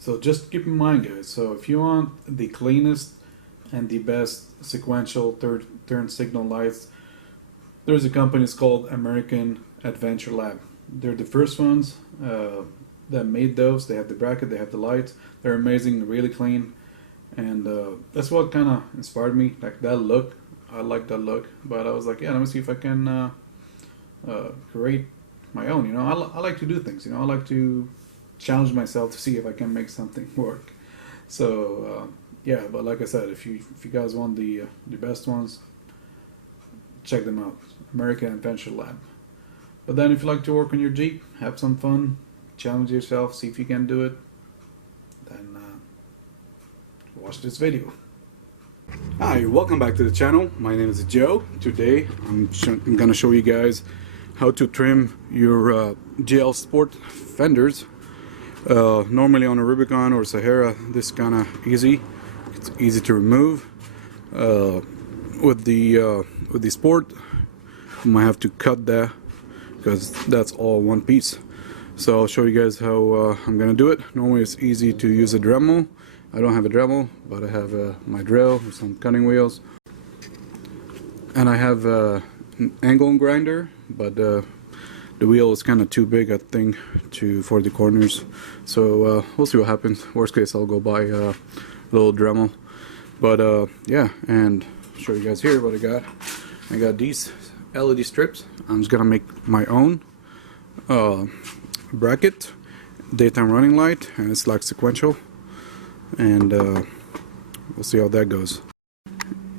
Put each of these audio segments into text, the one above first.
So just keep in mind, guys, so if you want the cleanest and the best sequential third turn signal lights, there's a company, it's called American Adventure Lab. They're the first ones that made those. They have the bracket, they have the lights, they're amazing, really clean, and that's what kind of inspired me, like that look. I like that look, but I was like, yeah, let me see if I can create my own. You know, I like to do things. You know, I like to challenge myself to see if I can make something work. So yeah, but like I said, if you guys want the best ones, check them out, American Adventure Lab. But then if you like to work on your Jeep, have some fun, challenge yourself, see if you can do it, then watch this video. Hi, welcome back to the channel. My name is Joe. Today I'm gonna show you guys how to trim your GL Sport fenders. Normally on a Rubicon or Sahara, this is kind of easy. It's easy to remove. With the Sport, you might have to cut that because that's all one piece. So I'll show you guys how I'm gonna do it. Normally it's easy to use a Dremel. I don't have a Dremel, but I have my drill with some cutting wheels, and I have an angle grinder, but the wheel is kind of too big, I think, for the corners. So we'll see what happens. Worst case, I'll go buy a little Dremel. But yeah, and I'll show you guys here what I got. I got these LED strips. I'm just gonna make my own bracket, daytime running light, and it's like sequential. And we'll see how that goes.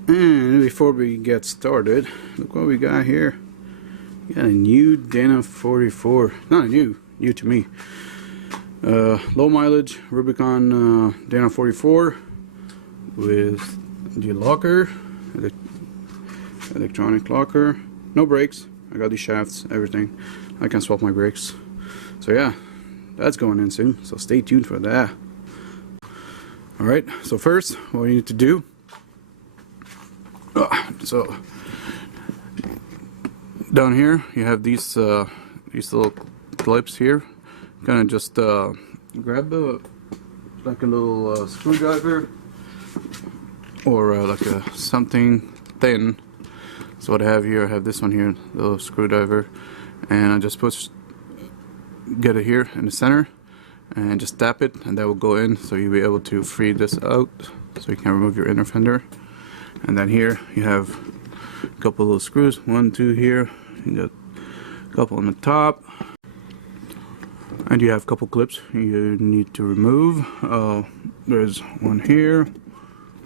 And before we get started, look what we got here. We got a new Dana 44. Not a new to me. Low mileage Rubicon Dana 44 with the locker, electronic locker, no brakes. I got these shafts, everything. I can swap my brakes. So yeah, that's going in soon. So stay tuned for that. Alright, so first, what you need to do, so down here you have these little clips here. Kind of just grab like a little screwdriver or like something thin. So what I have here, I have this one here, little screwdriver, and I just get it here in the center. And just tap it, and that will go in, so you'll be able to free this out so you can remove your inner fender. And then here you have a couple little screws, 1, 2 here, you got a couple on the top, and you have a couple clips you need to remove. There's one here,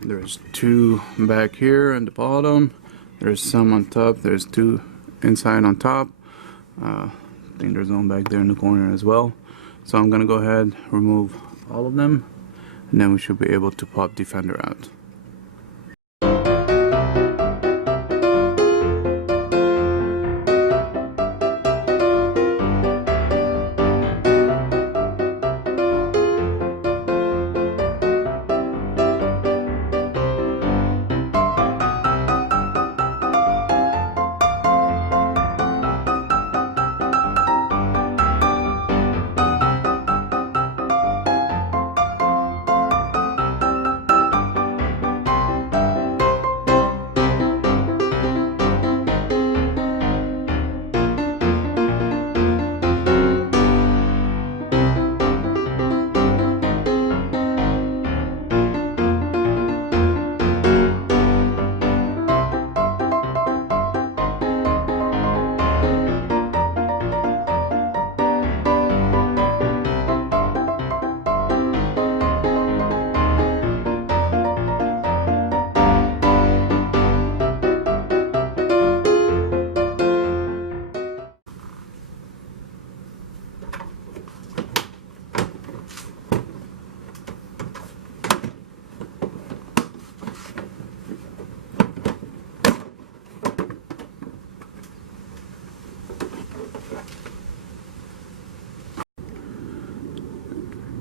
there's 2 back here at the bottom, there's some on top, there's 2 inside on top. I think there's one back there in the corner as well. So I'm gonna go ahead, remove all of them, and then we should be able to pop the fender out.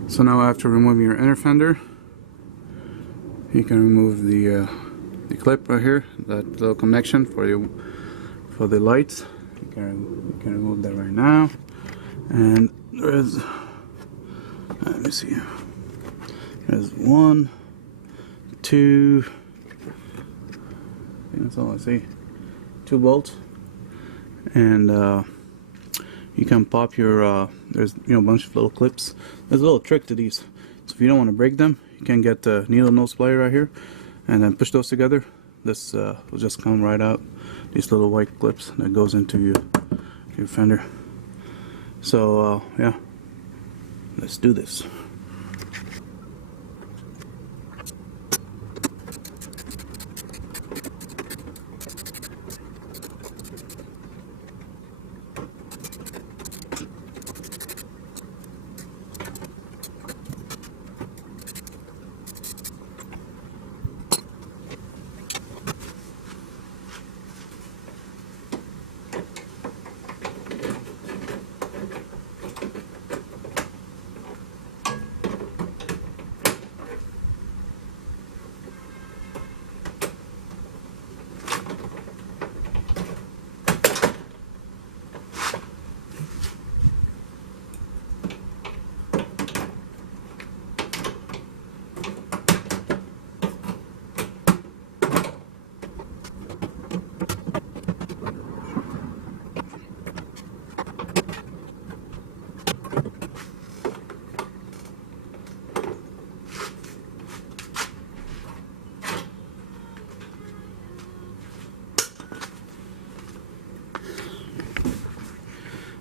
So now after removing your inner fender, you can remove the clip right here, that little connection for the lights. You can remove that right now. And there is, let me see, There's 1, 2, I think that's all I see. 2 bolts, and you can pop your there's a bunch of little clips. There's a little trick to these. So if you don't want to break them, you can get the needle nose plier right here, and then push those together. This will just come right out. These little white clips that goes into your fender. So yeah, let's do this.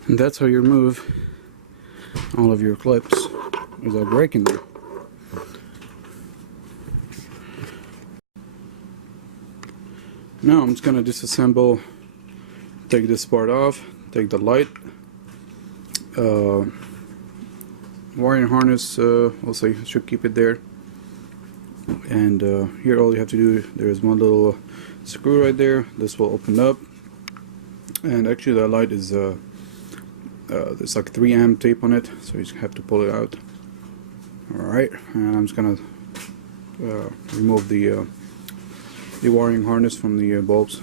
And that's how you remove all of your clips without breaking them. Now I'm just going to disassemble, take this part off, take the light, wiring harness, we'll see, should keep it there. And here all you have to do, there's one little screw right there, this will open up. And actually that light is there's like 3 amp tape on it, so you just have to pull it out. Alright, and I'm just gonna remove the wiring harness from the bulbs.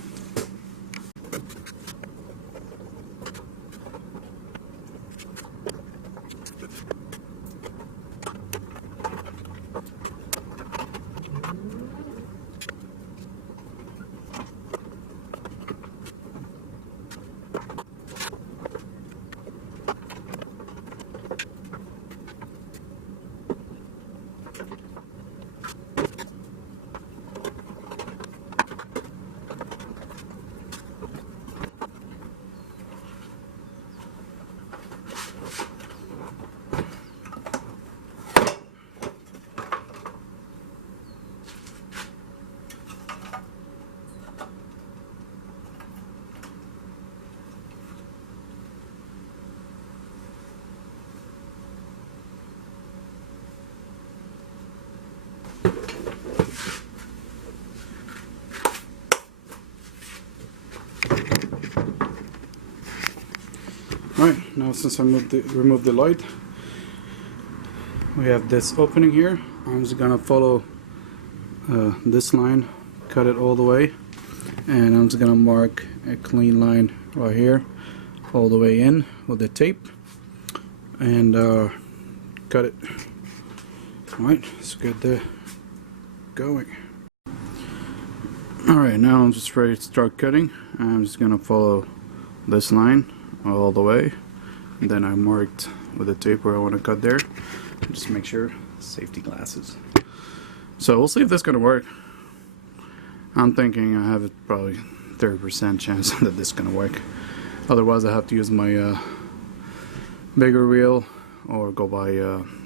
Alright, now since I removed the light, we have this opening here. I'm just gonna follow this line, cut it all the way, and I'm just gonna mark a clean line right here all the way in with the tape and cut it. Alright, let's get the going. Alright, now I'm just ready to start cutting. I'm just gonna follow this line all the way, and then I marked with the tape where I want to cut there. Just make sure, safety glasses. So we'll see if that's gonna work. I'm thinking I have probably 30% chance that this is gonna work. Otherwise I have to use my bigger reel or go by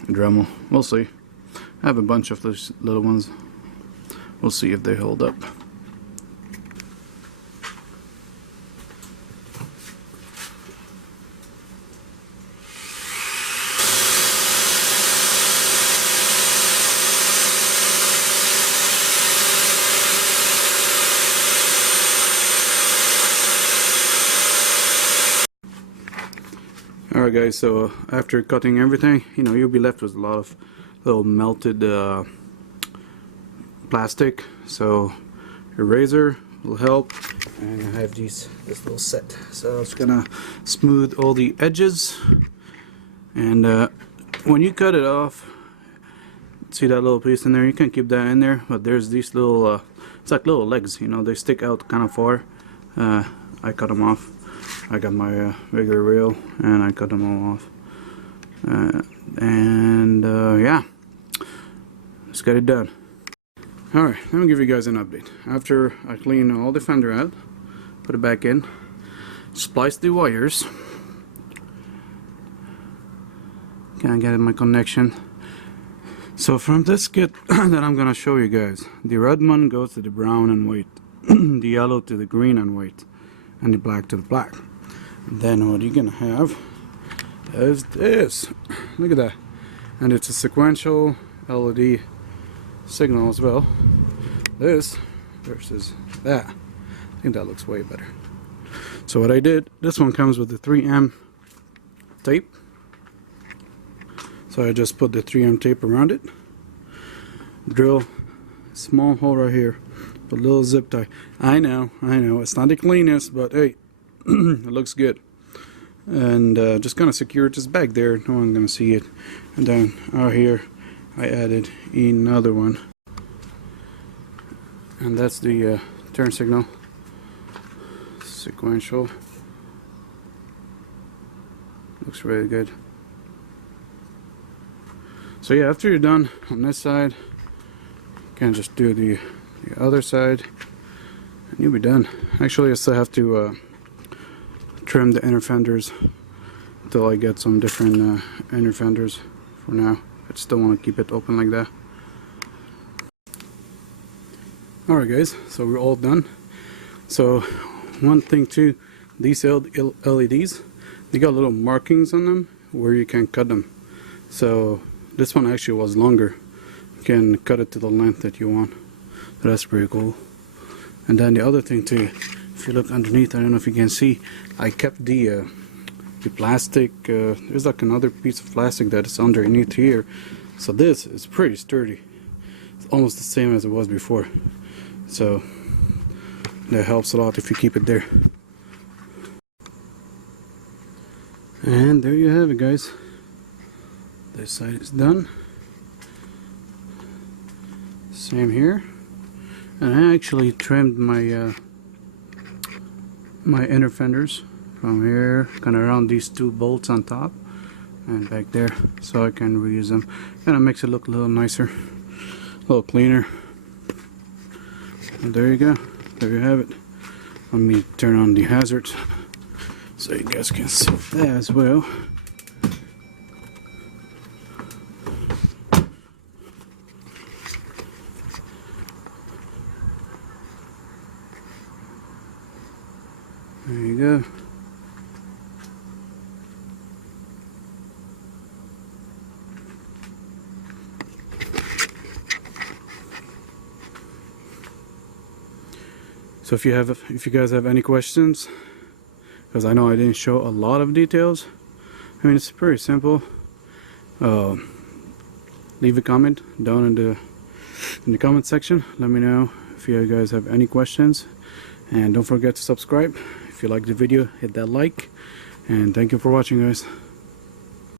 Dremel. We'll see. I have a bunch of those little ones. We'll see if they hold up. Alright guys, so after cutting everything, you'll be left with a lot of little melted plastic, so your razor will help. And I have this little set, so it's gonna smooth all the edges. And when you cut it off, see that little piece in there? You can keep that in there, but there's these little it's like little legs, you know, they stick out kind of far. I cut them off. I got my regular rail and I cut them all off. Yeah, let's get it done. Alright, let me give you guys an update. After I clean all the fender out, put it back in, splice the wires. Can I get my connection? So from this kit that I'm gonna show you guys, the red one goes to the brown and white, the yellow to the green and white, and the black to the black. Then what you're gonna have is this. Look at that. And it's a sequential LED signal as well. This versus that. I think that looks way better. So what I did, this one comes with the 3M tape. So I just put the 3M tape around it. Drill a small hole right here. Put a little zip tie. I know, it's not the cleanest, but hey, it looks good. And just kind of secure it just back there. No one's gonna see it. And then out here, I added another one. And that's the turn signal. Sequential. Looks really good. So yeah, after you're done on this side, you can just do the other side and you'll be done. Actually, I still have to trim the inner fenders until I get some different inner fenders. For now, I still want to keep it open like that. Alright guys, so we're all done. So one thing too, these LEDs, they got little markings on them where you can cut them. So this one actually was longer. You can cut it to the length that you want. So that's pretty cool. And then the other thing too, if you look underneath, I don't know if you can see, I kept the plastic. There's like another piece of plastic that is underneath here. So this is pretty sturdy. It's almost the same as it was before. So that helps a lot if you keep it there. And there you have it, guys. This side is done. Same here. And I actually trimmed my my inner fenders from here, kind of around these two bolts on top and back there, so I can reuse them. Kind of makes it look a little nicer, a little cleaner. And there you go. There you have it. Let me turn on the hazards so you guys can see that as well. There you go. So if you guys have any questions, because I know I didn't show a lot of details, I mean it's pretty simple. Leave a comment down in the comment section. Let me know if you guys have any questions, and don't forget to subscribe. If you like the video, hit that like, and thank you for watching, guys.